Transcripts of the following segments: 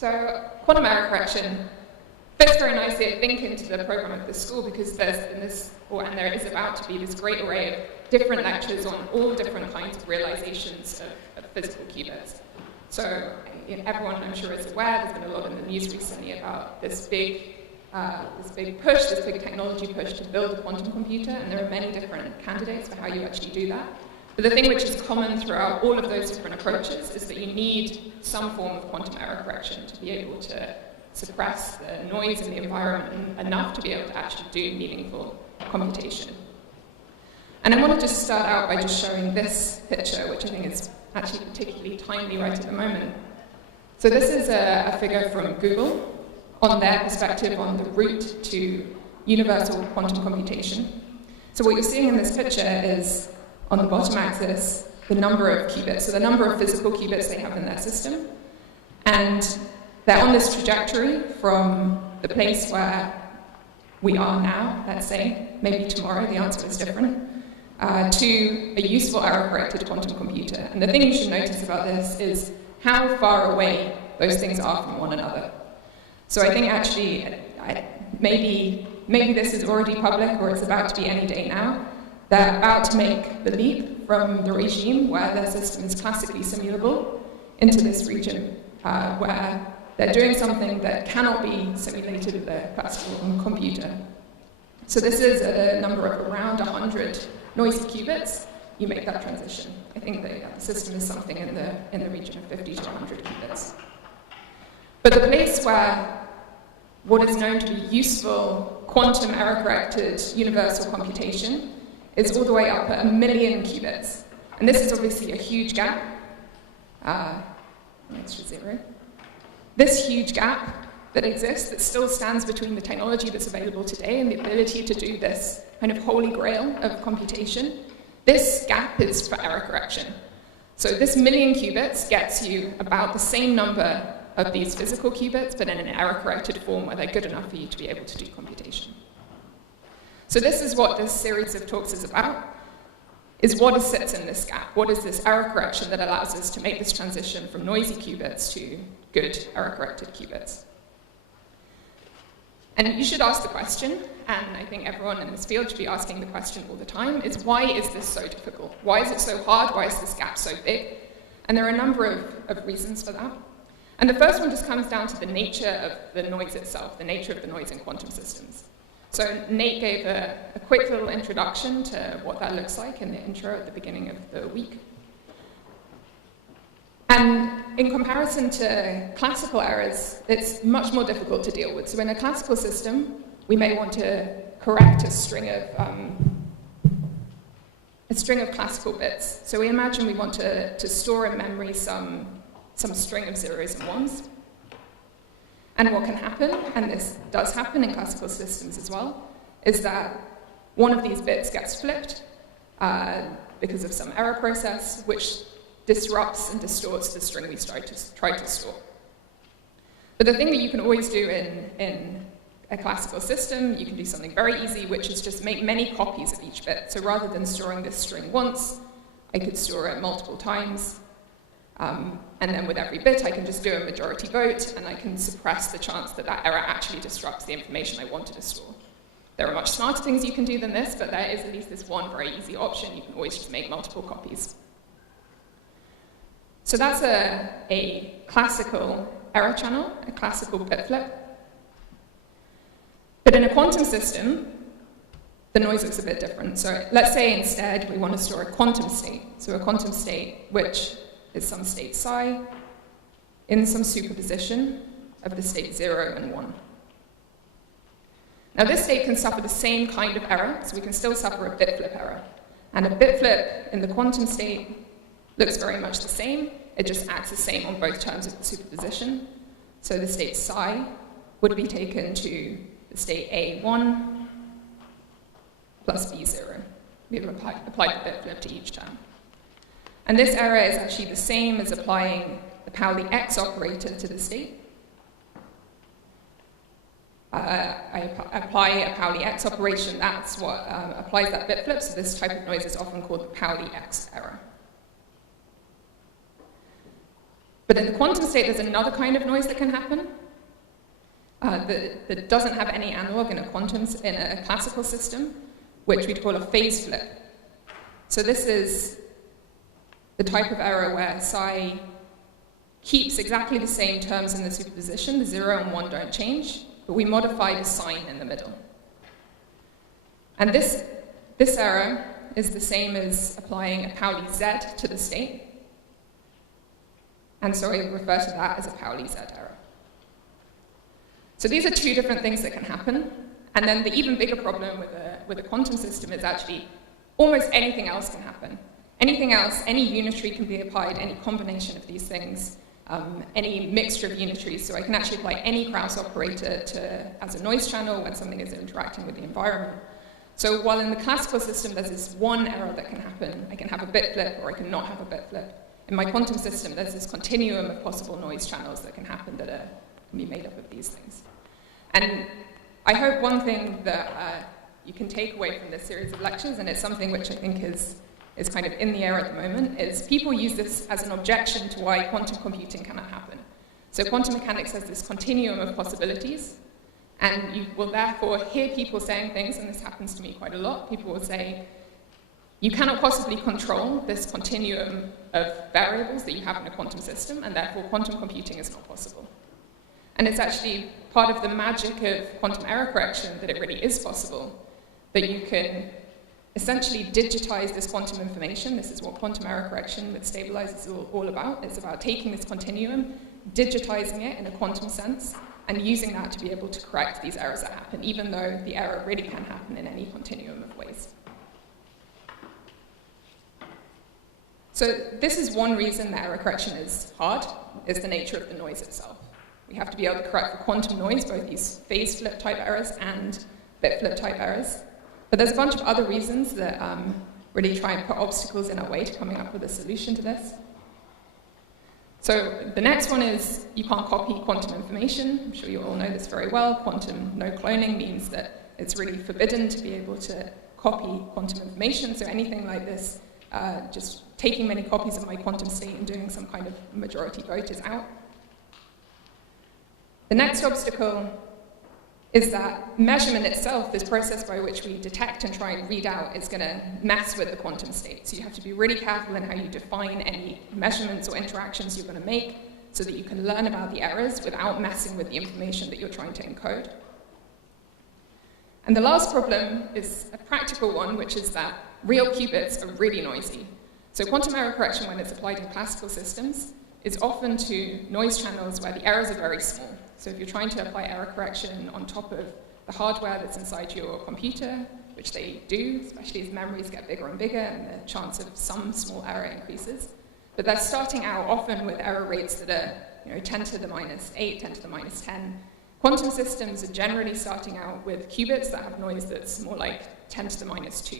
So quantum error correction fits very nicely, I think, into the program of this school because there is about to be this great array of different lectures on all different kinds of realizations of physical qubits. So everyone, I'm sure, is aware, there's been a lot in the news recently about this big push, this big technology push to build a quantum computer, and there are many different candidates for how you actually do that. But the thing which is common throughout all of those different approaches is that you need some form of quantum error correction to be able to suppress the noise in the environment enough to be able to actually do meaningful computation. And I want to just start out by just showing this picture, which I think is actually particularly timely right at the moment. So this is a figure from Google on their perspective on the route to universal quantum computation. So what you're seeing in this picture is, on the bottom axis, the number of qubits, so the number of physical qubits they have in their system. And they're on this trajectory from the place where we are now, let's say, maybe tomorrow, the answer is different, to a useful error-corrected quantum computer. And the thing you should notice about this is how far away those things are from one another. So I think actually, maybe this is already public or it's about to be any day now. They're about to make the leap from the regime where their system is classically simulable into this region where they're doing something that cannot be simulated with a classical computer. So this is a number of around 100 noisy qubits. You make that transition. I think the system is something in the region of 50 to 100 qubits. But the place where what is known to be useful quantum error-corrected universal computation is all the way up at 1 million qubits. And this is obviously a huge gap. An extra zero. This huge gap that exists, that still stands between the technology that's available today and the ability to do this kind of holy grail of computation, this gap is for error correction. So this 1 million qubits gets you about the same number of these physical qubits, but in an error-corrected form where they're good enough for you to be able to do computation. So this is what this series of talks is about, is what sits in this gap. What is this error correction that allows us to make this transition from noisy qubits to good error-corrected qubits? And you should ask the question, and I think everyone in this field should be asking the question all the time, is why is this so difficult? Why is it so hard? Why is this gap so big? And there are a number of reasons for that. And the first one just comes down to the nature of the noise itself, the nature of the noise in quantum systems. So Nate gave a quick little introduction to what that looks like in the intro at the beginning of the week. And in comparison to classical errors, it's much more difficult to deal with. So in a classical system, we may want to correct a string of classical bits. So we imagine we want to store in memory some string of zeros and ones. And what can happen, and this does happen in classical systems as well, is that one of these bits gets flipped because of some error process, which disrupts and distorts the string we tried to store. But the thing that you can always do in a classical system, you can do something very easy, which is just make many copies of each bit. So rather than storing this string once, I could store it multiple times. And then with every bit, I can just do a majority vote, and I can suppress the chance that that error actually disrupts the information I wanted to store. There are much smarter things you can do than this, but there is at least this one very easy option. You can always just make multiple copies. So that's a classical error channel, a classical bit flip. But in a quantum system, the noise looks a bit different. So let's say instead we want to store a quantum state. So a quantum state which is some state psi in some superposition of the state 0 and 1. Now this state can suffer the same kind of error, so we can still suffer a bit flip error. And a bit flip in the quantum state looks very much the same. It just acts the same on both terms of the superposition. So the state psi would be taken to the state A1 plus B0. We've applied the bit flip to each term. And this error is actually the same as applying the Pauli X operator to the state. I apply a Pauli X operation, that's what applies that bit flip, so this type of noise is often called the Pauli X error. But in the quantum state, there's another kind of noise that can happen that doesn't have any analog in a classical system, which we'd call a phase flip. So this is the type of error where psi keeps exactly the same terms in the superposition, the 0 and 1 don't change, but we modify the sign in the middle. And this error is the same as applying a Pauli Z to the state. And so I refer to that as a Pauli Z error. So these are two different things that can happen. And then the even bigger problem with a quantum system is actually almost anything else can happen. Anything else, any unitary can be applied, any combination of these things, any mixture of unitaries. So I can actually apply any Krauss operator as a noise channel when something is interacting with the environment. So while in the classical system there's this one error that can happen, I can have a bit flip or I can not have a bit flip. In my quantum system, there's this continuum of possible noise channels that can happen that can be made up of these things. And I hope one thing that you can take away from this series of lectures, and it's something which I think is kind of in the air at the moment, is people use this as an objection to why quantum computing cannot happen. So quantum mechanics has this continuum of possibilities, and you will therefore hear people saying things, and this happens to me quite a lot. People will say, you cannot possibly control this continuum of variables that you have in a quantum system, and therefore quantum computing is not possible. And it's actually part of the magic of quantum error correction that it really is possible, that you can essentially digitize this quantum information. This is what quantum error correction with stabilizers is all about. It's about taking this continuum, digitizing it in a quantum sense, and using that to be able to correct these errors that happen, even though the error really can happen in any continuum of ways. So this is one reason that error correction is hard, is the nature of the noise itself. We have to be able to correct for quantum noise, both these phase flip type errors and bit flip type errors. But there's a bunch of other reasons that really try and put obstacles in our way to coming up with a solution to this. So the next one is you can't copy quantum information. I'm sure you all know this very well. Quantum no cloning means that it's really forbidden to be able to copy quantum information. So anything like this, just taking many copies of my quantum state and doing some kind of majority vote is out. The next obstacle is that measurement itself, this process by which we detect and try and read out, is going to mess with the quantum state. So you have to be really careful in how you define any measurements or interactions you're going to make so that you can learn about the errors without messing with the information that you're trying to encode. And the last problem is a practical one, which is that real qubits are really noisy. So quantum error correction, when it's applied in classical systems, is often to noise channels where the errors are very small. So if you're trying to apply error correction on top of the hardware that's inside your computer, which they do, especially as memories get bigger and bigger and the chance of some small error increases. But they're starting out often with error rates that are 10 to the minus 8, 10 to the minus 10. Quantum systems are generally starting out with qubits that have noise that's more like 10 to the minus 2.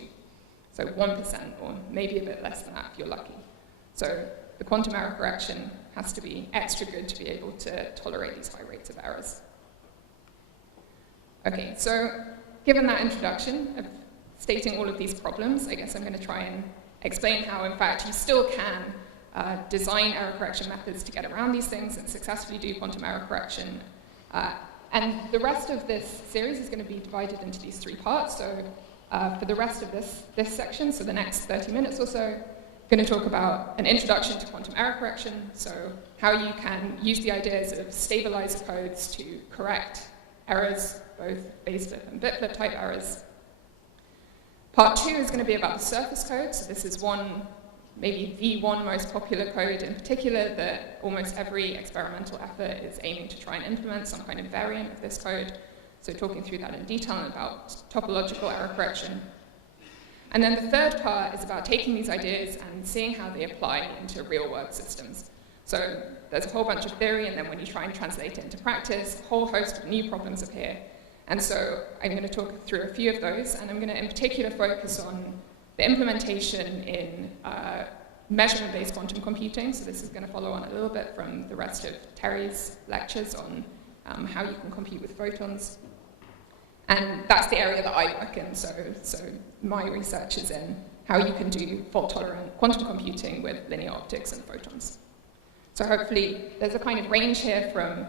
So 1%, or maybe a bit less than that if you're lucky. So the quantum error correction has to be extra good to be able to tolerate these high rates of errors. Okay, so given that introduction of stating all of these problems, I guess I'm going to try and explain how, in fact, you still can design error correction methods to get around these things and successfully do quantum error correction. And the rest of this series is going to be divided into these three parts. So for the rest of this section, so the next 30 minutes or so, I'm going to talk about an introduction to quantum error correction, so how you can use the ideas of stabilized codes to correct errors, both phase flip and bit flip type errors. Part 2 is going to be about the surface code. So this is maybe the one most popular code in particular that almost every experimental effort is aiming to try and implement some kind of variant of this code. So talking through that in detail and about topological error correction. And then the third part is about taking these ideas and seeing how they apply into real-world systems. So there's a whole bunch of theory, and then when you try and translate it into practice, a whole host of new problems appear. And so I'm going to talk through a few of those, and I'm going to in particular focus on the implementation in measurement-based quantum computing. So this is going to follow on a little bit from the rest of Terry's lectures on how you can compute with photons. And that's the area that I work in, so my research is in how you can do fault-tolerant quantum computing with linear optics and photons. So hopefully there's a kind of range here from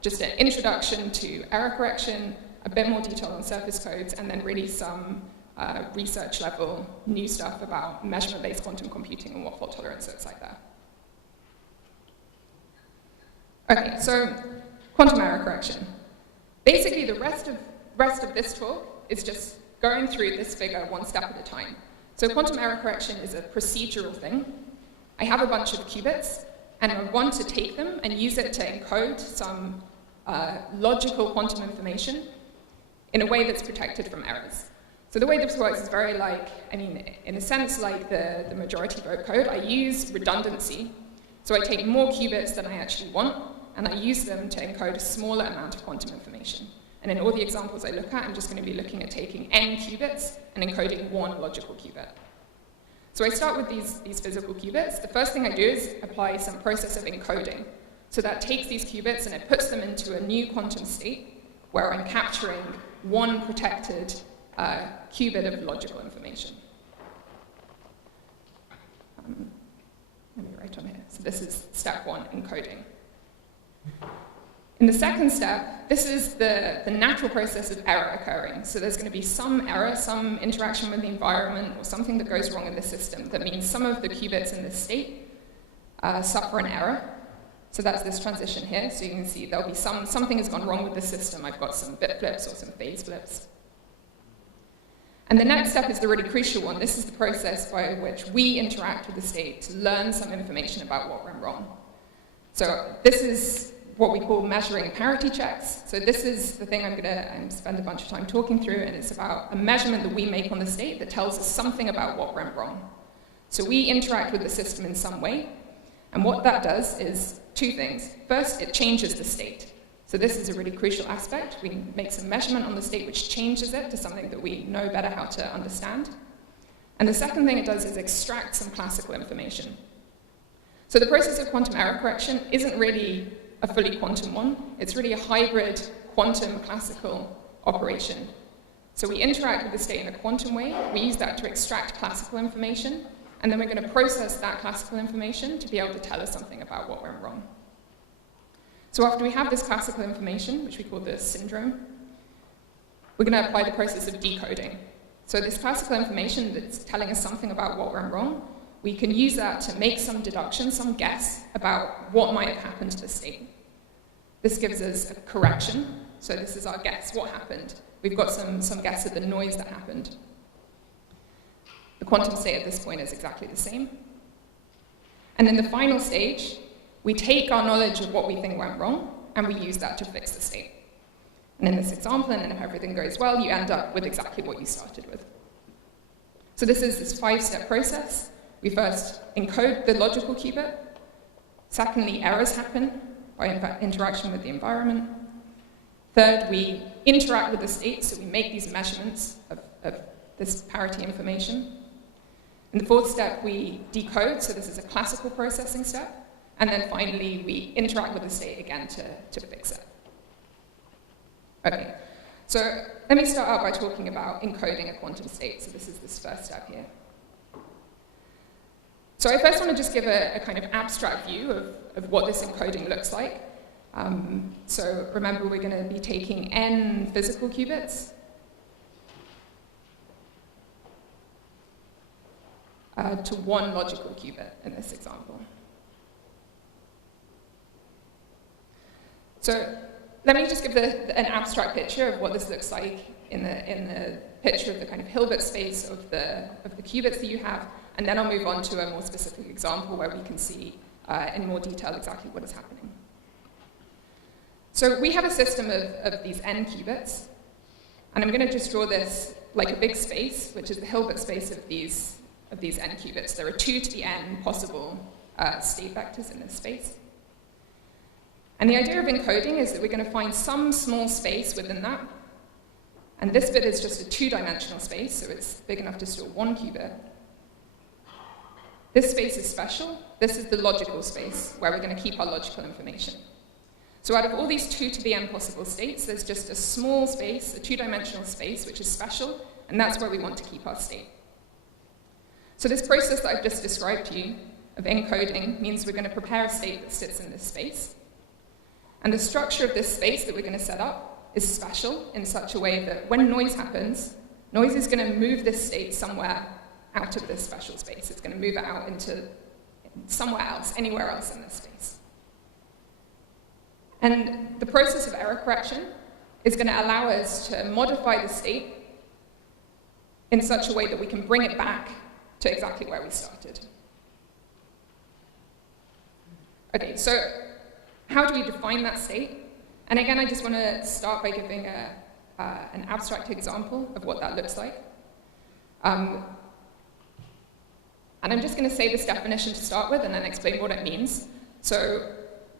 just an introduction to error correction, a bit more detail on surface codes, and then really some research level new stuff about measurement-based quantum computing and what fault tolerance looks like there. Okay, so quantum error correction. Basically, the rest of this talk is just going through this figure one step at a time. So quantum error correction is a procedural thing. I have a bunch of qubits, and I want to take them and use it to encode some logical quantum information in a way that's protected from errors. So the way this works is very like, I mean, in a sense like the majority vote code. I use redundancy. So I take more qubits than I actually want, and I use them to encode a smaller amount of quantum information. And in all the examples I look at, I'm just going to be looking at taking n qubits and encoding one logical qubit. So I start with these physical qubits. The first thing I do is apply some process of encoding. So that takes these qubits and it puts them into a new quantum state where I'm capturing one protected qubit of logical information. Let me write on here. So this is step one, encoding. In the second step, this is the natural process of error occurring. So there's going to be some error, some interaction with the environment, or something that goes wrong in the system. That means some of the qubits in this state suffer an error. So that's this transition here. So you can see there'll be something has gone wrong with the system. I've got some bit flips or some phase flips. And the next step is the really crucial one. This is the process by which we interact with the state to learn some information about what went wrong. So this is what we call measuring parity checks. So this is the thing I'm going to spend a bunch of time talking through, and it's about a measurement that we make on the state that tells us something about what went wrong. So we interact with the system in some way, and what that does is two things. First, it changes the state. So this is a really crucial aspect. We make some measurement on the state which changes it to something that we know better how to understand. And the second thing it does is extract some classical information. So the process of quantum error correction isn't really a fully quantum one. It's really a hybrid quantum classical operation. So we interact with the state in a quantum way. We use that to extract classical information. And then we're going to process that classical information to be able to tell us something about what went wrong. So after we have this classical information, which we call the syndrome, we're going to apply the process of decoding. So this classical information that's telling us something about what went wrong, we can use that to make some deduction, some guess about what might have happened to the state. This gives us a correction. So this is our guess, what happened. We've got some guess at the noise that happened. The quantum state at this point is exactly the same. And in the final stage, we take our knowledge of what we think went wrong, and we use that to fix the state. And in this example, and if everything goes well, you end up with exactly what you started with. So this is this 5-step process. We first encode the logical qubit. Secondly, errors happen by interaction with the environment. Third, we interact with the state, so we make these measurements of this parity information. In the fourth step, we decode, so this is a classical processing step. And then finally, we interact with the state again to fix it. Okay, so let me start out by talking about encoding a quantum state. So this is this first step here. So I first want to just give a kind of abstract view of what this encoding looks like. So remember, we're going to be taking n physical qubits to one logical qubit in this example. So let me just give an abstract picture of what this looks like in the picture of the kind of Hilbert space of the qubits that you have, and then I'll move on to a more specific example where we can see in more detail exactly what is happening. So we have a system of these n qubits, and I'm going to just draw this like a big space, which is the Hilbert space of these n qubits. There are 2 to the n possible state vectors in this space. And the idea of encoding is that we're going to find some small space within that. And this bit is just a 2-dimensional space, so it's big enough to store 1 qubit. This space is special. This is the logical space, where we're going to keep our logical information. So out of all these 2 to the n possible states, there's just a small space, a 2-dimensional space, which is special, and that's where we want to keep our state. So this process that I've just described to you of encoding means we're going to prepare a state that sits in this space. And the structure of this space that we're going to set up is special in such a way that when noise happens, noise is going to move this state somewhere out of this special space. It's going to move it out into somewhere else, anywhere else in this space. And the process of error correction is going to allow us to modify the state in such a way that we can bring it back to exactly where we started. Okay, so how do we define that state? And again, I just want to start by giving an abstract example of what that looks like. And I'm just going to say this definition to start with and then explain what it means. So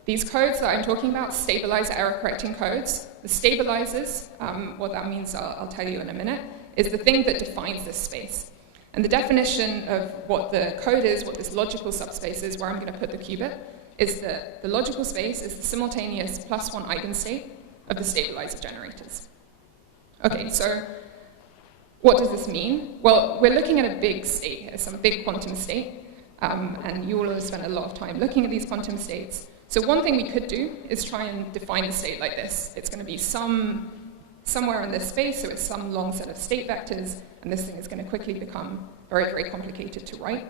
these codes that I'm talking about, stabilizer error correcting codes, the stabilizers, what that means I'll tell you in a minute, is the thing that defines this space. And the definition of what the code is, what this logical subspace is, where I'm going to put the qubit, is that the logical space is the simultaneous +1 eigenstate of the stabilizer generators. Okay, so what does this mean? Well, we're looking at a big state here, some big quantum state, and you all have spent a lot of time looking at these quantum states. So one thing we could do is try and define the state like this. It's going to be somewhere in this space, so it's some long set of state vectors, and this thing is going to quickly become very, very complicated to write.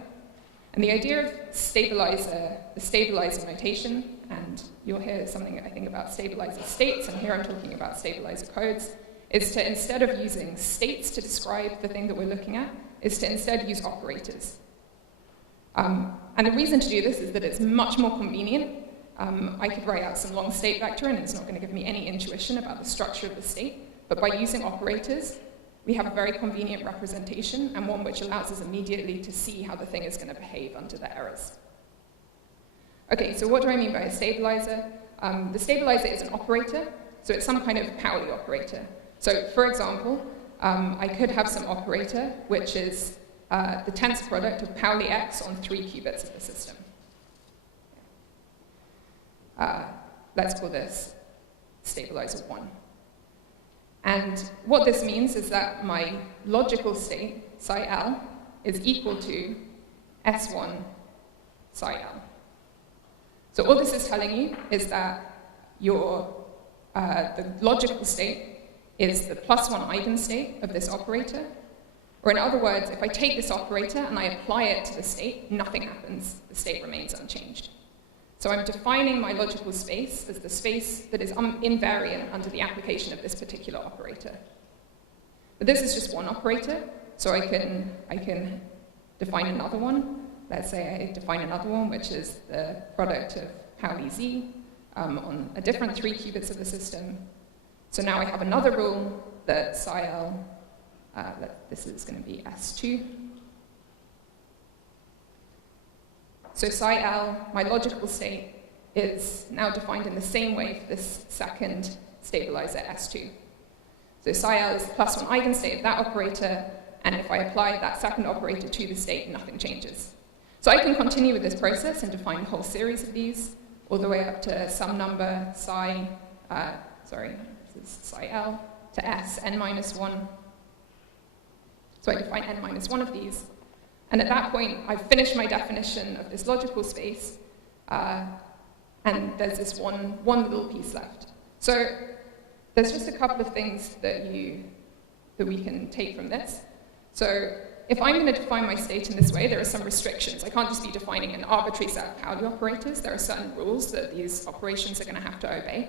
And the idea of the stabilizer notation, and you'll hear something, I think, about stabilizer states, and here I'm talking about stabilizer codes, is to, instead of using states to describe the thing that we're looking at, is to instead use operators. And the reason to do this is that it's much more convenient. I could write out some long state vector, and it's not going to give me any intuition about the structure of the state. But by using operators, we have a very convenient representation, and one which allows us immediately to see how the thing is going to behave under the errors. Okay, so what do I mean by a stabilizer? The stabilizer is an operator, so it's some kind of Pauli operator. So, for example, I could have some operator which is the tensor product of Pauli x on 3 qubits of the system. Let's call this stabilizer 1. And what this means is that my logical state, psi L, is equal to S1 psi L. So all this is telling you is that the logical state is the +1 eigenstate of this operator. Or in other words, if I take this operator and I apply it to the state, nothing happens. The state remains unchanged. So I'm defining my logical space as the space that is invariant under the application of this particular operator. But this is just one operator, so I can define another one. Let's say I define another one, which is the product of Pauli z on a different 3 qubits of the system. So now I have another rule that psi L, this is going to be S2. So psi L, my logical state, is now defined in the same way for this second stabilizer S2. So psi L is the +1 eigenstate of that operator, and if I apply that second operator to the state, nothing changes. So I can continue with this process and define a whole series of these, all the way up to some number psi, this is psi L, to S, n-1. So I define n-1 of these. And at that point, I've finished my definition of this logical space, and there's this one little piece left. So there's just a couple of things that we can take from this. So if I'm going to define my state in this way, there are some restrictions. I can't just be defining an arbitrary set of Pauli operators. There are certain rules that these operations are going to have to obey.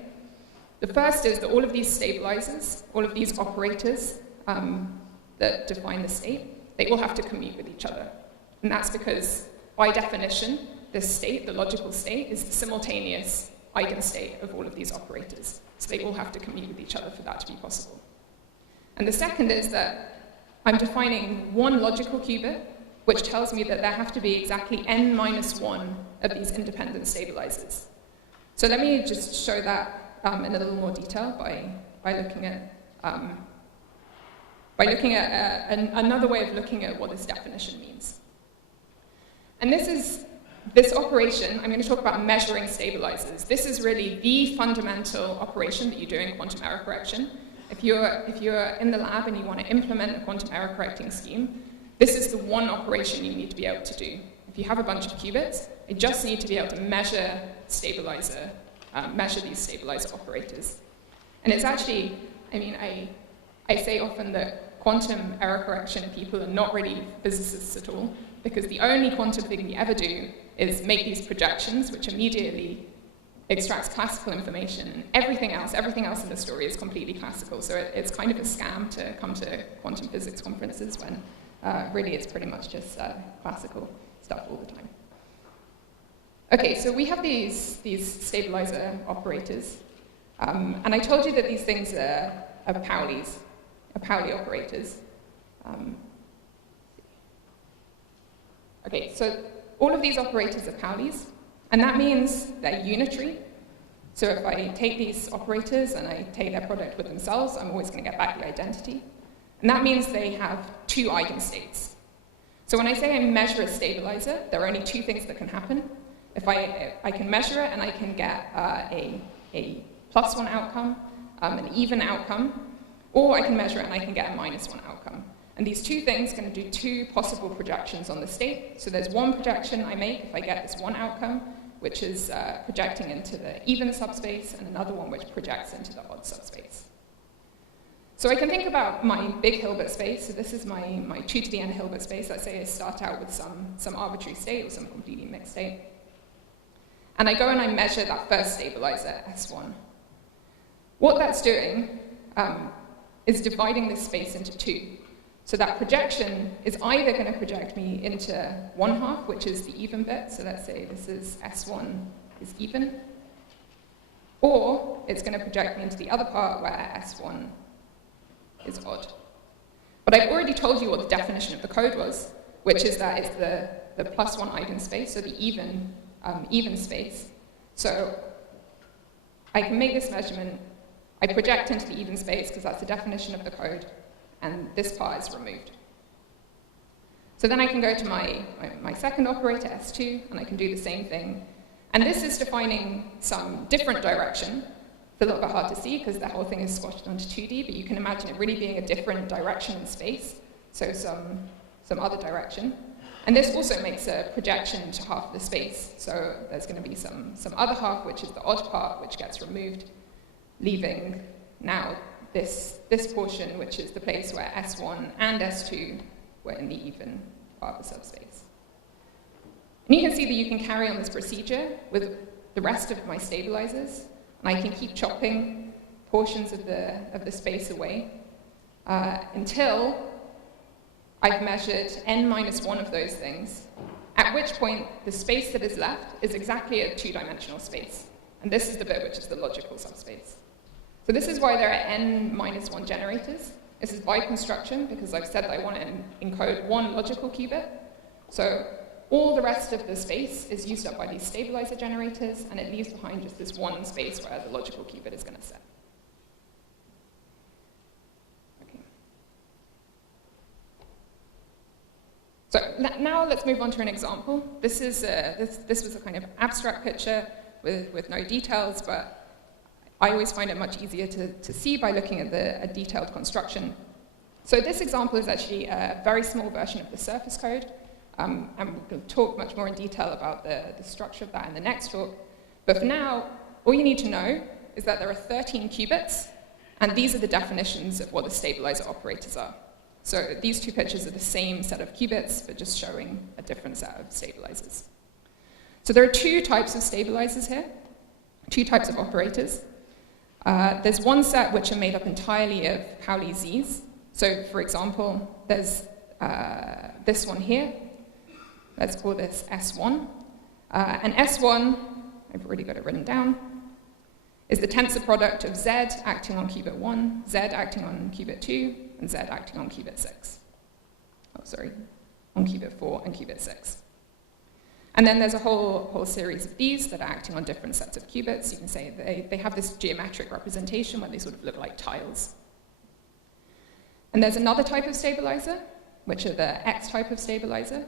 The first is that all of these stabilizers, all of these operators that define the state, they all have to commute with each other. And that's because, by definition, this state, the logical state, is the simultaneous eigenstate of all of these operators. So they all have to commute with each other for that to be possible. And the second is that I'm defining one logical qubit, which tells me that there have to be exactly n-1 of these independent stabilizers. So let me just show that in a little more detail by looking at another way of looking at what this definition means. And this operation, I'm going to talk about measuring stabilizers. This is really the fundamental operation that you do in quantum error correction. If you're in the lab and you want to implement a quantum error correcting scheme, this is the one operation you need to be able to do. if you have a bunch of qubits, I just need to be able to measure these stabilizer operators. And it's actually, I mean, I say often that quantum error correction people are not really physicists at all, because the only quantum thing we ever do is make these projections, which immediately extracts classical information, and everything else in the story is completely classical. So it's kind of a scam to come to quantum physics conferences when really it's pretty much just classical stuff all the time. Okay, so we have these stabilizer operators, and I told you that these things are Pauli operators. Okay, so all of these operators are Paulis, and that means they're unitary. So if I take these operators and I take their product with themselves, I'm always going to get back the identity. And that means they have two eigenstates. So when I say I measure a stabilizer, there are only two things that can happen. If I can measure it and I can get a +1 outcome, an even outcome, or I can measure it and I can get a -1 outcome. And these two things are going to do two possible projections on the state. So there's one projection I make if I get this one outcome, which is projecting into the even subspace, and another one which projects into the odd subspace. So I can think about my big Hilbert space. So this is my 2 to the n Hilbert space. Let's say I start out with some arbitrary state or some completely mixed state. And I go and I measure that first stabilizer, S1. What that's doing is dividing this space into two. So that projection is either going to project me into 1/2, which is the even bit. So let's say this is S1 is even. Or it's going to project me into the other part where S1 is odd. But I've already told you what the definition of the code was, which is that it's the +1 eigenspace, so the even space. So I can make this measurement. I project into the even space because that's the definition of the code, and this part is removed. So then I can go to my second operator, S2, and I can do the same thing. And this is defining some different direction. It's a little bit hard to see because the whole thing is squashed onto 2D, but you can imagine it really being a different direction in space, so some other direction. And this also makes a projection to half the space. So there's going to be some other half, which is the odd part, which gets removed, leaving now this portion, which is the place where S1 and S2 were in the even part of the subspace. And you can see that you can carry on this procedure with the rest of my stabilizers, and I can keep chopping portions of the space away until I've measured n-1 of those things, at which point the space that is left is exactly a two-dimensional space. And this is the bit which is the logical subspace. So this is why there are n-1 generators. This is by construction, because I've said that I want to encode one logical qubit. So all the rest of the space is used up by these stabilizer generators, and it leaves behind just this one space where the logical qubit is going to sit. Okay. So now let's move on to an example. This was a kind of abstract picture with no details, but I always find it much easier to see by looking at a detailed construction. So this example is actually a very small version of the surface code, and we're going to talk much more in detail about the structure of that in the next talk. But for now, all you need to know is that there are 13 qubits, and these are the definitions of what the stabilizer operators are. So these two pictures are the same set of qubits, but just showing a different set of stabilizers. So there are two types of stabilizers here, two types of operators. There's one set which are made up entirely of Pauli Z's. So, for example, there's this one here. Let's call this S1. And S1, I've already got it written down, is the tensor product of Z acting on qubit 1, Z acting on qubit 2, and Z acting on qubit 6. Oh, sorry, on qubit 4 and qubit 6. And then there's a whole series of these that are acting on different sets of qubits. You can say they have this geometric representation where they sort of look like tiles. And there's another type of stabilizer, which are the X type of stabilizer.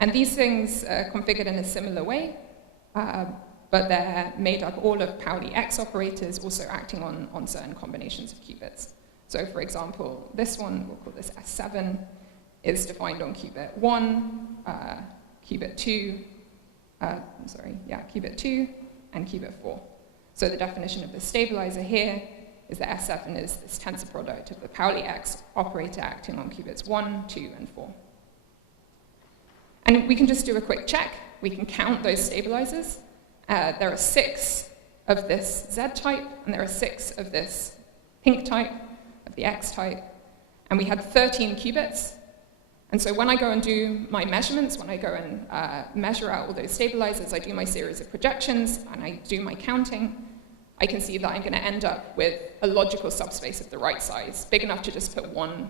And these things are configured in a similar way, but they're made up all of Pauli X operators also acting on certain combinations of qubits. So for example, this one, we'll call this S7, is defined on qubit 1, qubit 2, qubit 2, and qubit 4. So the definition of the stabilizer here is that S7 is this tensor product of the Pauli X operator acting on qubits 1, 2, and 4. And we can just do a quick check. We can count those stabilizers. There are 6 of this Z type, and there are 6 of this pink type, of the X type. And we had 13 qubits. And so when I go and do my measurements, when I go and measure out all those stabilizers, I do my series of projections, and I do my counting, I can see that I'm going to end up with a logical subspace of the right size, big enough to just put one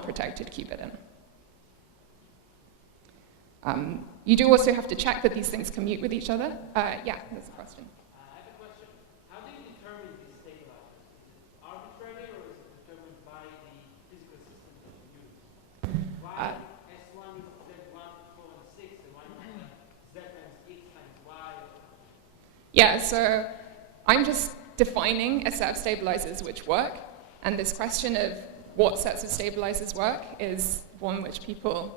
protected qubit in. You do also have to check that these things commute with each other. Yeah, there's a question. I have a question. How do you determine these stabilizers? Is it arbitrary, or is it determined by the physical system that you use? Why S1 is Z1, 4, and 6, and why not Z times X times Y? Yeah, so I'm just defining a set of stabilizers which work, and this question of what sets of stabilizers work is one which people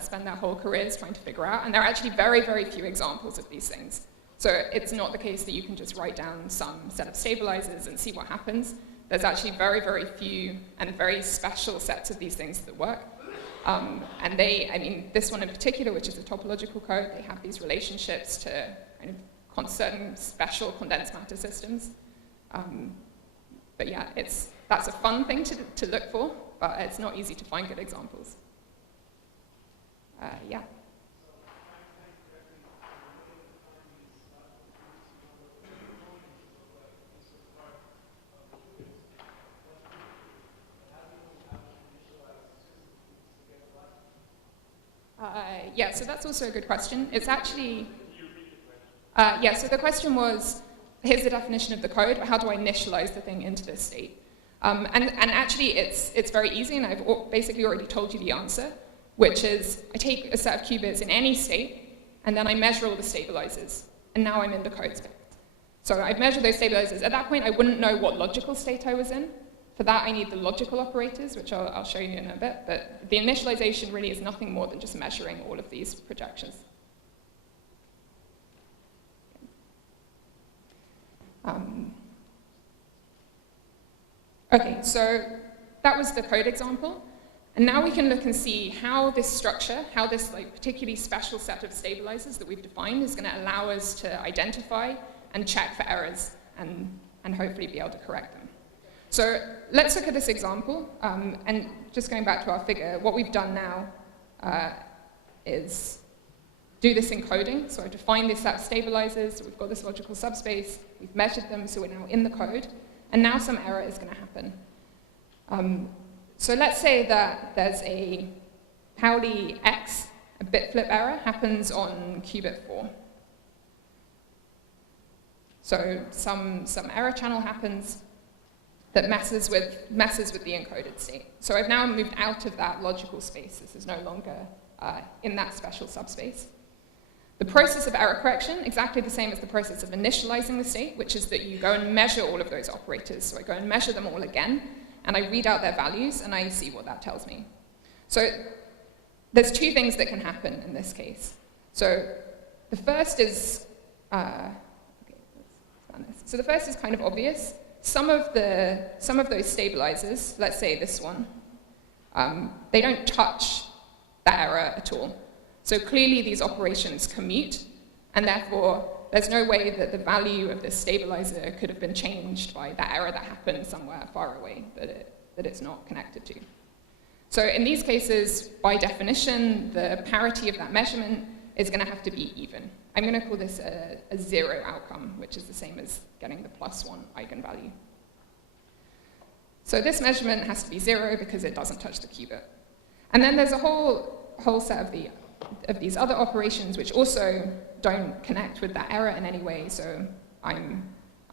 spend their whole careers trying to figure out, and there are actually very, very few examples of these things. So it's not the case that you can just write down some set of stabilizers and see what happens. There's actually very, very few and very special sets of these things that work. And this one in particular, which is a topological code, they have these relationships to kind of certain special condensed matter systems. But yeah, that's a fun thing to look for, but it's not easy to find good examples. Yeah. Yeah, so that's also a good question. It's actually, so the question was, here's the definition of the code, how do I initialize the thing into this state? And actually, it's very easy, and I've basically already told you the answer, which is I take a set of qubits in any state, and then I measure all the stabilizers, and now I'm in the code space. So I've measured those stabilizers. At that point, I wouldn't know what logical state I was in. For that, I need the logical operators, which I'll show you in a bit, but the initialization really is nothing more than just measuring all of these projections. Okay, so that was the code example. And now we can look and see how this structure, how this particularly special set of stabilizers that we've defined is going to allow us to identify and check for errors and hopefully be able to correct them. So let's look at this example. And just going back to our figure, what we've done now is do this encoding. So I've defined this set of stabilizers. So we've got this logical subspace. We've measured them, so we're now in the code. And now some error is going to happen. So let's say that there's a Pauli X, a bit flip error, happens on qubit 4. So some error channel happens that messes with the encoded state. So I've now moved out of that logical space. This is no longer in that special subspace. The process of error correction, exactly the same as the process of initializing the state, which is that you go and measure all of those operators. So I go and measure them all again, and I read out their values, and I see what that tells me. So there's two things that can happen in this case. So the first is, so the first is kind of obvious. Some of those stabilizers, let's say this one, they don't touch that error at all. So clearly these operations commute, and therefore there's no way that the value of this stabilizer could have been changed by that error that happened somewhere far away that it's not connected to. So in these cases, by definition, the parity of that measurement is going to have to be even. I'm going to call this a zero outcome, which is the same as getting the +1 eigenvalue. So this measurement has to be 0 because it doesn't touch the qubit. And then there's a whole set of these other operations which also don't connect with that error in any way, so I'm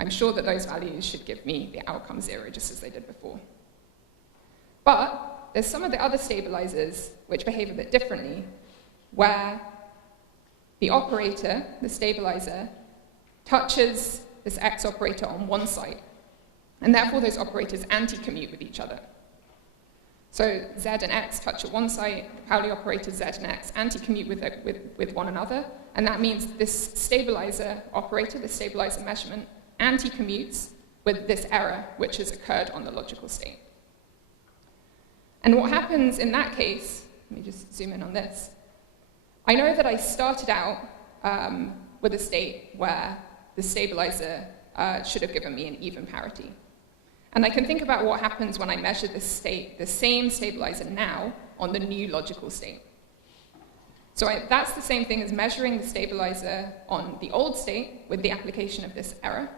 sure that those values should give me the outcome 0, just as they did before. But there's some of the other stabilizers which behave a bit differently, where the operator, the stabilizer, touches this X operator on one side, and therefore those operators anti-commute with each other. So Z and X touch at one site, the Pauli operators Z and X anti-commute with one another, and that means this stabilizer operator, the stabilizer measurement, anti-commutes with this error which has occurred on the logical state. And what happens in that case, let me just zoom in on this. I know that I started out with a state where the stabilizer should have given me an even parity. And I can think about what happens when I measure this state, the same stabilizer now, on the new logical state. So that's the same thing as measuring the stabilizer on the old state with the application of this error.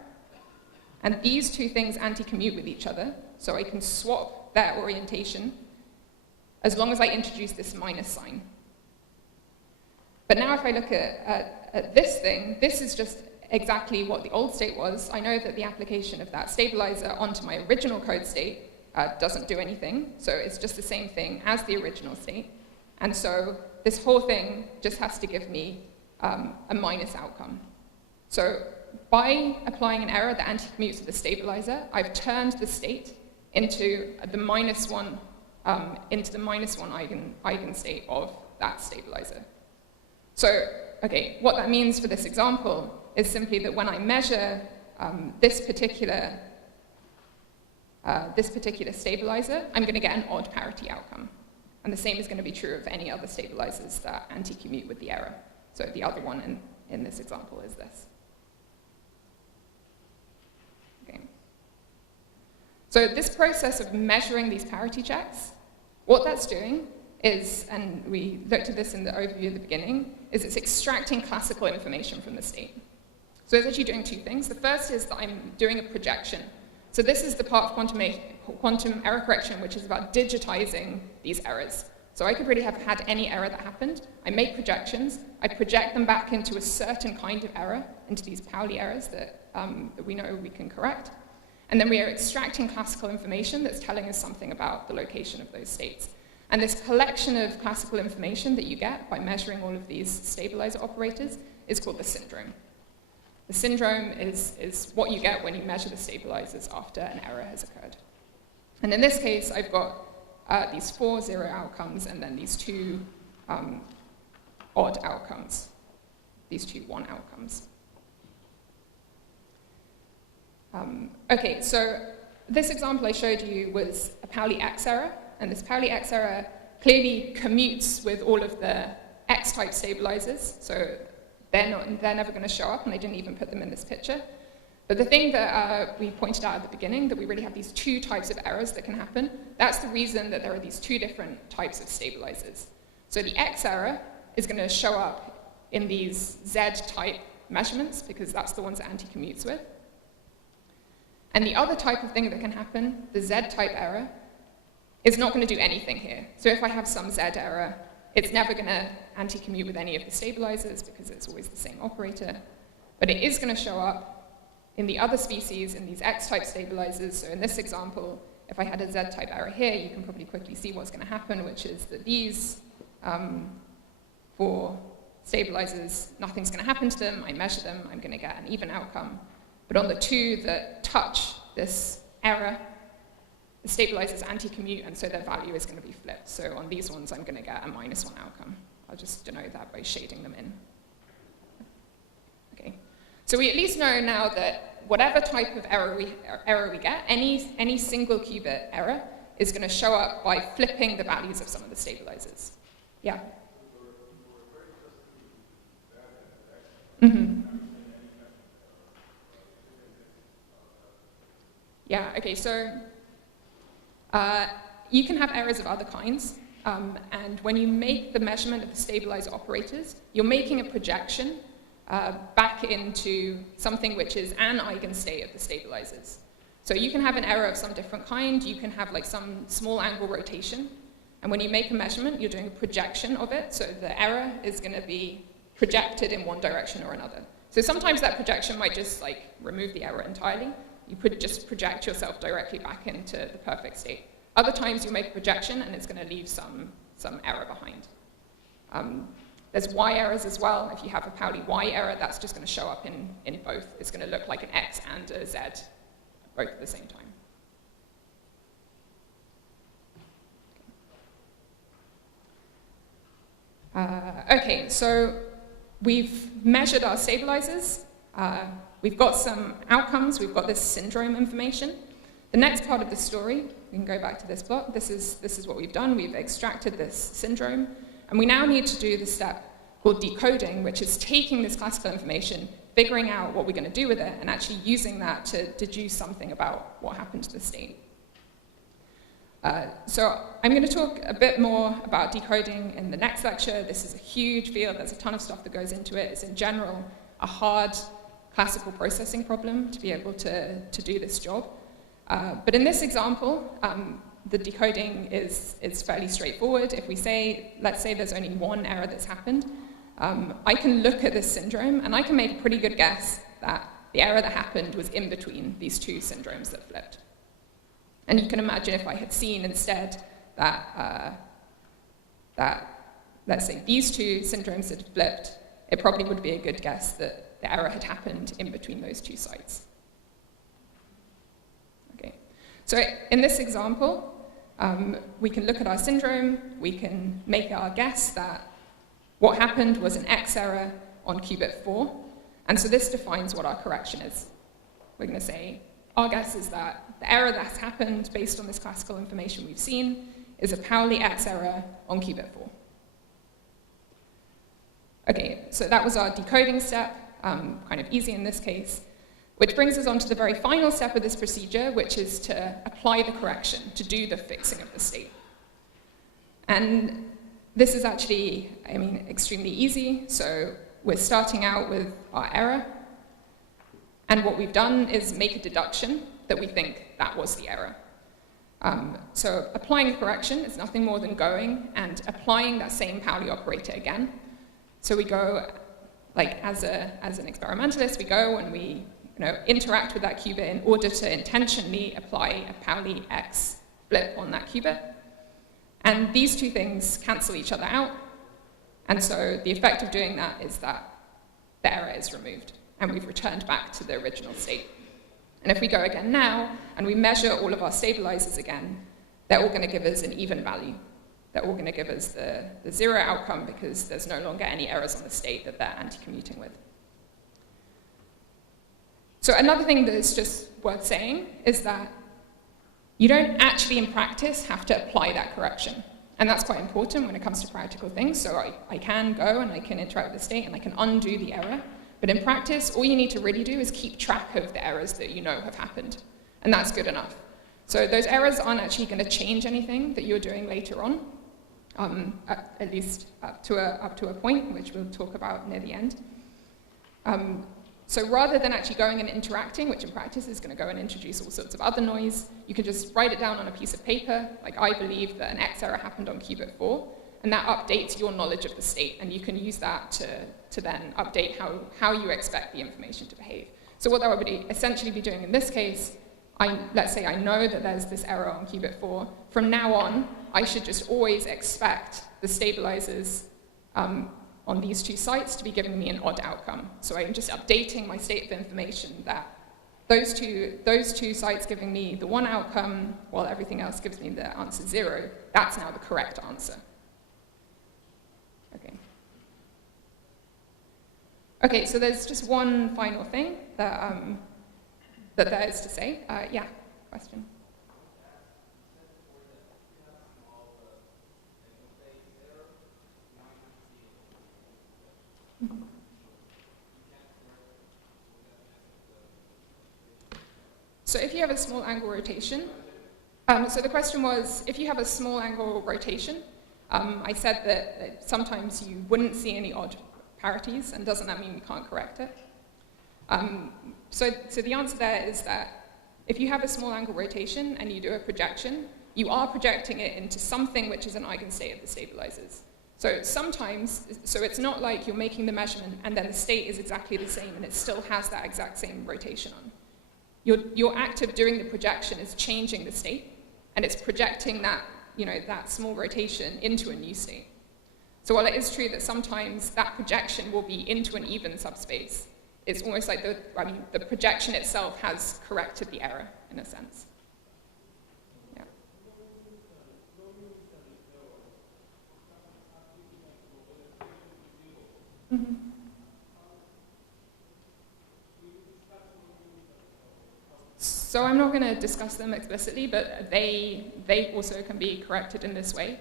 And these two things anti-commute with each other, so I can swap their orientation as long as I introduce this minus sign. But now if I look at this thing, this is just exactly what the old state was. I know that the application of that stabilizer onto my original code state doesn't do anything, so it's just the same thing as the original state. And so this whole thing just has to give me a minus outcome. So by applying an error that anti-commutes to the stabilizer, I've turned the state into the minus one eigenstate of that stabilizer. So, okay, what that means for this example is simply that when I measure this particular stabilizer, I'm going to get an odd parity outcome. And the same is going to be true of any other stabilizers that anti-commute with the error. So the other one in this example is this. Okay. So this process of measuring these parity checks, what that's doing is, and we looked at this in the overview at the beginning, is it's extracting classical information from the state. So it's actually doing two things. The first is that I'm doing a projection. So this is the part of quantum error correction, which is about digitizing these errors. So I could really have had any error that happened. I make projections. I project them back into a certain kind of error, into these Pauli errors that we know we can correct. And then we are extracting classical information that's telling us something about the location of those states. And this collection of classical information that you get by measuring all of these stabilizer operators is called the syndrome. The syndrome is what you get when you measure the stabilizers after an error has occurred. And in this case, I've got these 4 0 outcomes and then these 2 odd outcomes, these 2 1 outcomes. Okay, so this example I showed you was a Pauli X error. And this Pauli X error clearly commutes with all of the X-type stabilizers, so they're never going to show up, and I didn't even put them in this picture. But the thing that we pointed out at the beginning, that we really have these 2 types of errors that can happen, that's the reason that there are these 2 different types of stabilizers. So the X error is going to show up in these Z-type measurements, because that's the ones that anti-commutes with. And the other type of thing that can happen, the Z-type error, is not going to do anything here. So if I have some Z error, it's never going to anti-commute with any of the stabilizers because it's always the same operator. But it is going to show up in the other species, in these X-type stabilizers. So in this example, if I had a Z-type error here, you can probably quickly see what's going to happen, which is that these 4 stabilizers, nothing's going to happen to them. I measure them, I'm going to get an even outcome. But on the 2 that touch this error, the stabilizers anti-commute, and so their value is going to be flipped. So on these ones, I'm going to get a -1 outcome. I'll just denote that by shading them in. Okay. So we at least know now that whatever type of error we get, any single qubit error is going to show up by flipping the values of some of the stabilizers. Yeah? Mm-hmm. Yeah, okay, so you can have errors of other kinds, and when you make the measurement of the stabilizer operators, you're making a projection back into something which is an eigenstate of the stabilizers. So you can have an error of some different kind, you can have like some small angle rotation, and when you make a measurement, you're doing a projection of it, so the error is going to be projected in one direction or another. So sometimes that projection might just like remove the error entirely. You could just project yourself directly back into the perfect state. Other times you make a projection and it's going to leave some error behind. There's Y errors as well. If you have a Pauli Y error, that's just going to show up in both. It's going to look like an X and a Z, both at the same time. Okay, so we've measured our stabilizers. We've got some outcomes. We've got this syndrome information. The next part of the story, we can go back to this block. This is what we've done. We've extracted this syndrome. And we now need to do the step called decoding, which is taking this classical information, figuring out what we're going to do with it, and actually using that to deduce something about what happened to the state. So I'm going to talk a bit more about decoding in the next lecture. This is a huge field. There's a ton of stuff that goes into it. It's in general a hard classical processing problem to be able to do this job. But in this example, the decoding is fairly straightforward. If we say, let's say there's only one error that's happened, I can look at this syndrome and I can make a pretty good guess that the error that happened was in between these two syndromes that flipped. And you can imagine if I had seen instead that, let's say, these two syndromes had flipped, it probably would be a good guess that the error had happened in between those two sites. Okay. So in this example, we can look at our syndrome, we can make our guess that what happened was an X error on qubit 4, and so this defines what our correction is. We're going to say, our guess is that the error that's happened based on this classical information we've seen is a Pauli X error on qubit 4. Okay, so that was our decoding step, kind of easy in this case, which brings us on to the very final step of this procedure, which is to apply the correction, to do the fixing of the state. And this is actually, extremely easy. So we're starting out with our error. And what we've done is make a deduction that we think that was the error. So applying correction is nothing more than going and applying that same Pauli operator again. So we go, like as an experimentalist, we go and we interact with that qubit in order to intentionally apply a Pauli X flip on that qubit. And these two things cancel each other out. And so the effect of doing that is that the error is removed, and we've returned back to the original state. And if we go again now, and we measure all of our stabilizers again, they're all going to give us an even value. They're all going to give us the zero outcome because there's no longer any errors on the state that they're anti-commuting with. So another thing that is just worth saying is that you don't actually, in practice, have to apply that correction. And that's quite important when it comes to practical things. So I can go and I can interact with the state and I can undo the error. But in practice, all you need to really do is keep track of the errors that you know have happened. And that's good enough. So those errors aren't actually going to change anything that you're doing later on, at least up to a point, which we'll talk about near the end. So rather than actually going and interacting, which in practice is going to go and introduce all sorts of other noise, you can just write it down on a piece of paper, like I believe that an X error happened on qubit 4, and that updates your knowledge of the state, and you can use that to then update how you expect the information to behave. So what that would essentially be doing in this case, let's say I know that there's this error on qubit 4. From now on, I should just always expect the stabilizers on these two sites to be giving me an odd outcome. So I'm just updating my state of information that those two sites giving me the one outcome while everything else gives me the answer 0, that's now the correct answer. Okay, so there's just one final thing that there is to say. Yeah, question? So if you have a small angle rotation, so the question was, if you have a small angle rotation, I said that sometimes you wouldn't see any odd parities, and doesn't that mean we can't correct it? So the answer there is that if you have a small angle rotation and you do a projection, you are projecting it into something which is an eigenstate of the stabilizers. So sometimes, so it's not like you're making the measurement and then the state is exactly the same and it still has that exact same rotation on. Your act of doing the projection is changing the state, and it's projecting that, that small rotation into a new state. So while it is true that sometimes that projection will be into an even subspace, it's almost like the projection itself has corrected the error, in a sense. Yeah. Mm-hmm. So I'm not going to discuss them explicitly, but they also can be corrected in this way.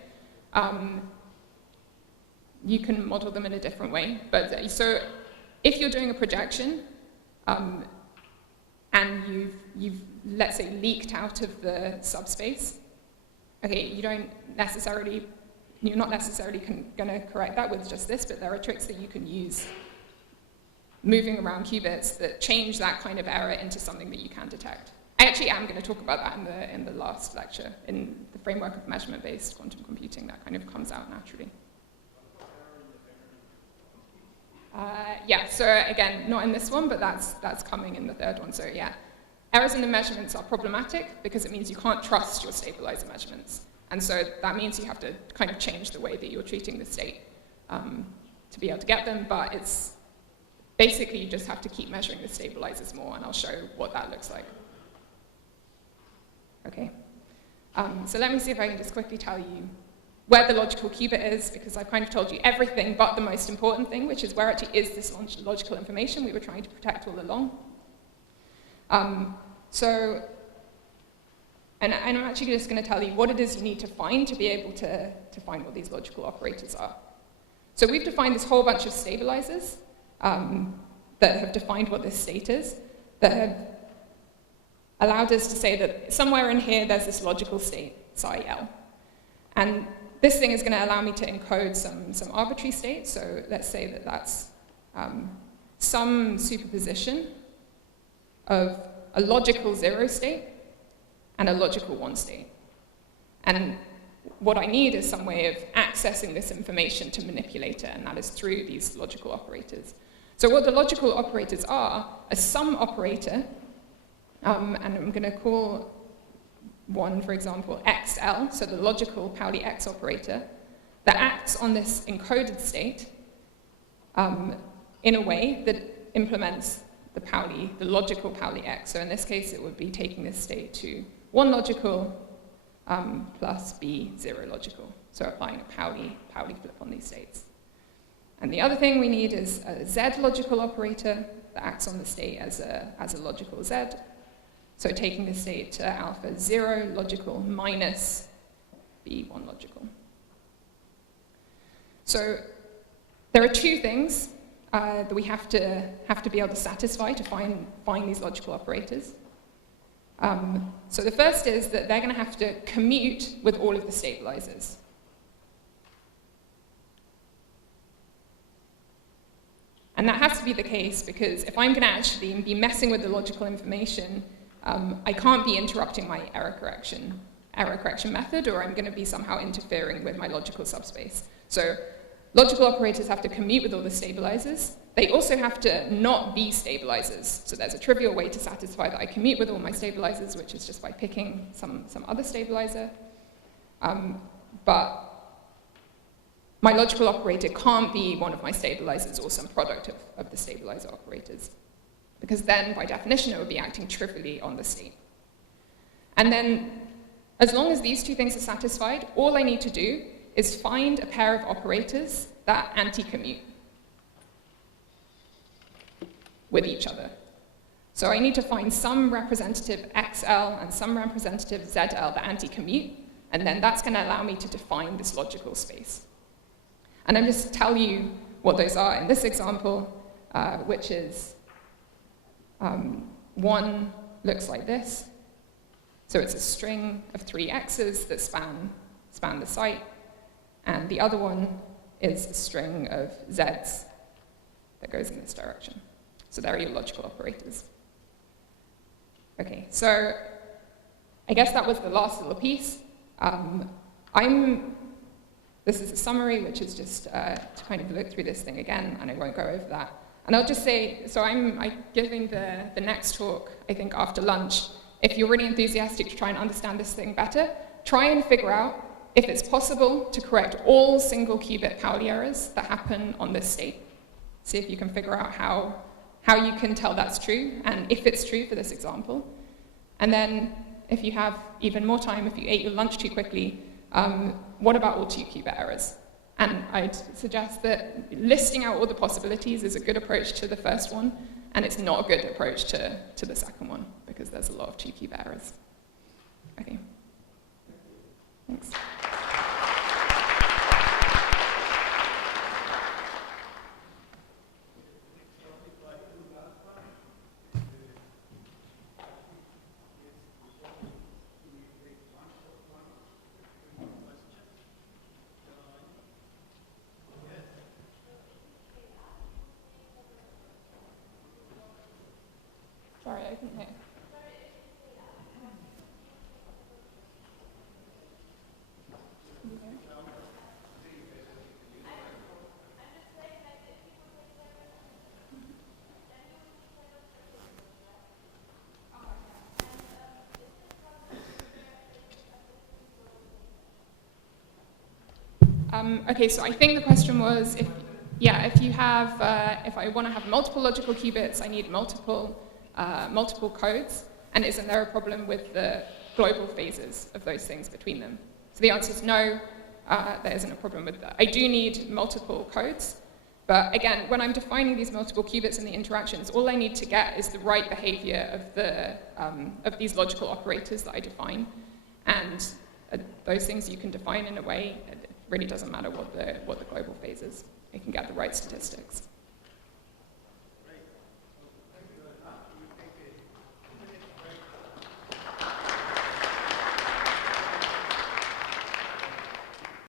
You can model them in a different way. But so if you're doing a projection, and you've let's say leaked out of the subspace, okay, you're not necessarily going to correct that with just this, but there are tricks that you can use moving around qubits that change that kind of error into something that you can detect. I actually am going to talk about that in the last lecture. In the framework of measurement-based quantum computing, that kind of comes out naturally. Yeah, so again, not in this one, but that's coming in the third one. So yeah, errors in the measurements are problematic because it means you can't trust your stabilizer measurements. And so that means you have to kind of change the way that you're treating the state to be able to get them, but it's basically you just have to keep measuring the stabilizers more, and I'll show what that looks like. Okay, so let me see if I can just quickly tell you where the logical qubit is, because I've kind of told you everything but the most important thing, which is where actually is this logical information we were trying to protect all along. And I'm actually just going to tell you what it is you need to find to be able to find what these logical operators are. So we've defined this whole bunch of stabilizers that have defined what this state is, that have allowed us to say that somewhere in here there's this logical state, psi L. And this thing is going to allow me to encode some arbitrary state. So let's say that that's some superposition of a logical 0 state and a logical 1 state. And what I need is some way of accessing this information to manipulate it, and that is through these logical operators. So what the logical operators are a sum operator, and I'm going to call one, for example, XL, so the logical Pauli X operator, that acts on this encoded state in a way that implements the logical Pauli X. So in this case, it would be taking this state to 1 logical plus B 0 logical. So applying a Pauli flip on these states. And the other thing we need is a Z logical operator that acts on the state as a logical Z. So taking the state to alpha 0 logical minus B1 logical. So there are two things that we have to be able to satisfy to find these logical operators. So the first is that they're going to have to commute with all of the stabilizers. And that has to be the case because if I'm going to actually be messing with the logical information, I can't be interrupting my error correction method, or I'm going to be somehow interfering with my logical subspace. So logical operators have to commute with all the stabilizers. They also have to not be stabilizers. So there's a trivial way to satisfy that I commute with all my stabilizers, which is just by picking some other stabilizer. But my logical operator can't be one of my stabilizers or some product of the stabilizer operators, because then, by definition, it would be acting trivially on the state. And then, as long as these two things are satisfied, all I need to do is find a pair of operators that anti-commute with each other. So I need to find some representative XL and some representative ZL that anti-commute, and then that's going to allow me to define this logical space. And I'm just tell you what those are in this example, which is one looks like this. So it's a string of 3 X's that span the site, and the other one is a string of Z's that goes in this direction. So there are your logical operators. Okay, so I guess that was the last little piece. This is a summary, which is just to kind of look through this thing again, and I won't go over that. And I'll just say, so I'm giving the next talk, I think, after lunch. If you're really enthusiastic to try and understand this thing better, try and figure out if it's possible to correct all single qubit Pauli errors that happen on this state. See if you can figure out how you can tell that's true, and if it's true for this example. And then, if you have even more time, if you ate your lunch too quickly, what about all 2 qubit errors? And I'd suggest that listing out all the possibilities is a good approach to the first one, and it's not a good approach to the second one, because there's a lot of 2-cube errors. Okay. Thanks. Sorry, I couldn't hear. Okay, so I think the question was, if I want to have multiple logical qubits, I need multiple codes, and isn't there a problem with the global phases of those things between them? So the answer is no, there isn't a problem with that. I do need multiple codes, but again, when I'm defining these multiple qubits and the interactions, all I need to get is the right behavior of these logical operators that I define, and those things you can define in a way. It really doesn't matter what the global phase is. I can get the right statistics.